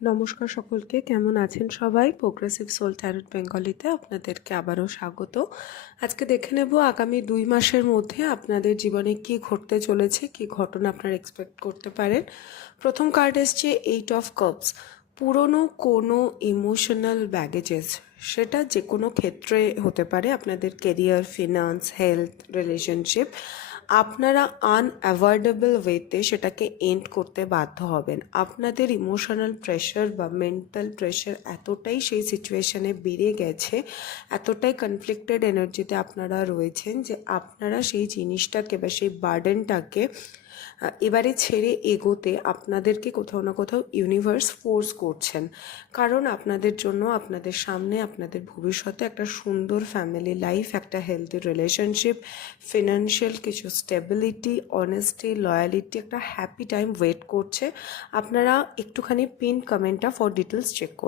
নমস্কার সকলকে, কেমন আছেন সবাই? প্রোগ্রেসিভ সোল ট্যারোট বেঙ্গলিতে আপনাদেরকে আবারও স্বাগত। আজকে দেখে নেব আগামী দুই মাসের মধ্যে আপনাদের জীবনে কি ঘটতে চলেছে, কি ঘটনা আপনারা এক্সপেক্ট করতে পারেন। প্রথম কার্ড এসছে এইট অফ কাপস পুরনো কোনো ইমোশনাল ব্যাগেজেস সেটা যে কোনো ক্ষেত্রে হতে পারে। আপনাদের কেরিয়ার ফিনান্স হেলথ রিলেশনশিপ আপনারা আনঅ্যাভয়েডেবল ওয়েতে সেটাকে এন্ড করতে বাধ্য হবেন। আপনাদের ইমোশনাল প্রেশার বা মেন্টাল প্রেশার এতটাই সেই সিচুয়েশানে বেড়ে গেছে, এতটাই কনফ্লিক্টেড এনার্জিতে আপনারা রয়েছেন যে আপনারা সেই জিনিসটাকে বা সেই বার্ডেনটাকে এবারে ছেড়ে এগোতে আপনাদেরকে কোথাও না কোথাও ইউনিভার্স ফোর্স করছেন। কারণ আপনাদের জন্য, আপনাদের সামনে আপনাদের ভবিষ্যতে একটা সুন্দর ফ্যামিলি লাইফ একটা হেলদি রিলেশনশিপ ফিনান্সিয়াল কিছু স্টেবিলিটি অনেস্টি লয়ালিটি একটা হ্যাপি টাইম ওয়েট করছে। আপনারা একটুখানি পিন কমেন্টটা ফর ডিটেলস চেক করুন।